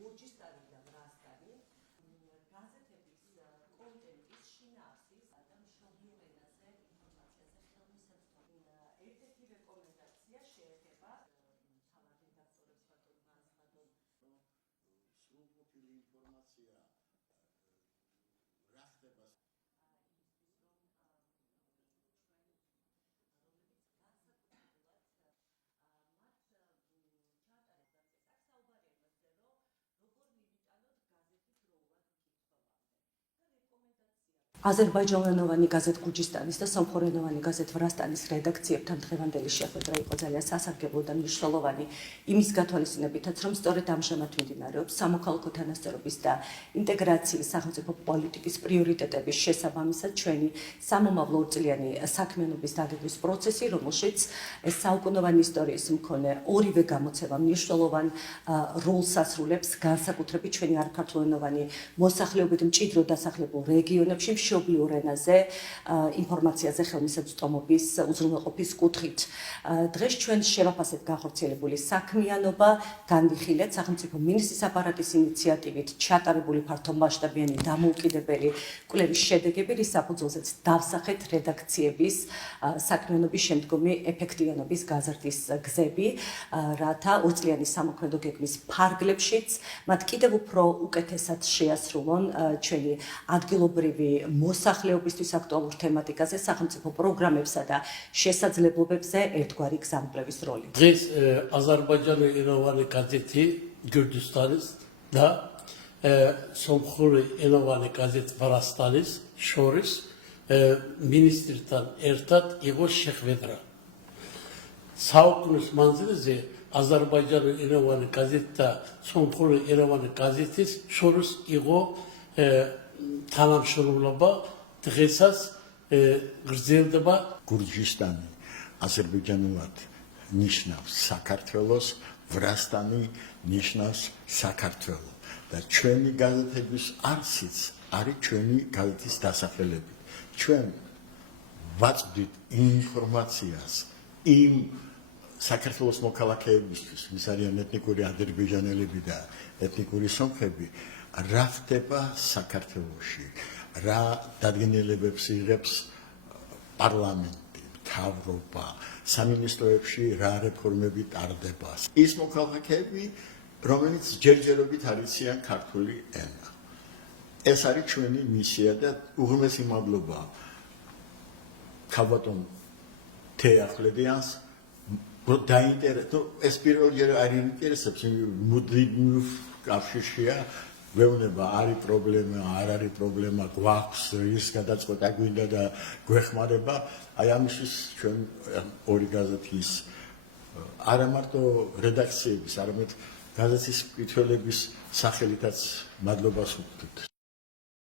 გურჯისტანი და ვრასტანი გაზეთების კონტენტის შინაარსის და მშობლიურ ენაზე ინფორმაციაზე ხელმისაწვდომი. ერთ-ერთი რეკომენდაცია შეეხება თავად რედაქტორებს სრულყოფილი ინფორმაცია რა ხდება აზერბაიჯანულენოვანი გაზეთ გურჯისტანის და სომხურენოვანი გაზეთ ვრასტანის რედაქციებთან დღევანდელი შეხვედრა იყო ძალიან სასარგებლო და მნიშვნელოვანი იმის გათვალისწინებითაც, რომ სწორედ ამჟამად მიმდინარეობს სამოქალაქო თანასწორობის და ინტეგრაციის სახელმწიფო პოლიტიკის პრიორიტეტების შესაბამისად ჩვენი სამომავლო ორწლიანი საქმიანობის დაგეგმვის პროცესი, რომელშიც ეს საუკუნოვანი ისტორიის მქონე ორივე გამოცემა მნიშვნელოვან როლს ასრულებს განსაკუთრებით ჩვენი არქართულენოვანი მოსახლეობით მჭიდრო დასახლებულ რეგიონებში მშობლიურ ენაზე ინფორმაციაზე ხელმისაწვდომობის უზრუნველყოფის კუთხით. დღეს ჩვენ შევაფასეთ განხორციელებული საქმიანობა, განვიხილეთ სახელმწიფო მინისტრის აპარატის ინიციატივით ჩატარებული ფართომასშტაბიანი დამოუკიდებელი კვლევის შედეგები, რის საფუძველზეც დავსახეთ რედაქციების საქმიანობის შემდგომი ეფექტიანობის გაზრდის გზები, რათა ორწლიანი სამოქმედო გეგმის ფარგლებშიც მათ კიდევ უფრო უკეთესად შეასრულონ ჩვენი ადგილობრივი მოსახლეობისთვის აქტუალურ თემატიკაზე, სახელმწიფო პროგრამებსა და შესაძლებლობებზე ერთგვარი გზამკვლევის როლი. დღეს აზერბაიჯანულენოვანი გაზეთი გურჯისტანის და სომხურენოვანი გაზეთი ვრასტანის შორის მინისტრთან ერთად იყო შეხვედრა. საუკუნის მანძილზე აზერბაიჯანულენოვანი გაზეთი და სომხურენოვანი გაზეთის შორის იყო თანამშრომლობა, დღესაც გრძელდება. გურჯისტანი აზერბაიჯანულად ნიშნავს საქართველოს, ვრასტანი ნიშნავს საქართველოს და ჩვენი გაზეთების არსიც არის ჩვენი გაზეთის დასახელებით. ჩვენ ვაწვდით ინფორმაციას იმ საქართველოს მოქალაქეებისთვის, ვის არიან ეთნიკური აზერბაიჯანელები და ეთნიკური სომხები, რა ხდება საქართველოში, რა დადგენილებებს იღებს პარლამენტი, მთავრობა, სამინისტროებში რა რეფორმები ტარდება. ის მოქალაქეები, რომელიც ჯერჯერობით არ იციან ქართული ენა. ეს არის ჩვენი მისია და უღრმესი მადლობა ქალბატონ თეახლედიანს ეს პირველჯერ არ ინტერესებს მუდმივ კავშირშია ვეუბნება არის პრობლემა, არ არის პრობლემა, გვაქვს ის გადაწყვეტა გვინდა და გვეხმარება. აი ამისთვის ჩვენ ორი გაზეთის არა მარტო რედაქციების, არამედ გაზეთის მკითხველების სახელითაც მადლობას ვუხდით.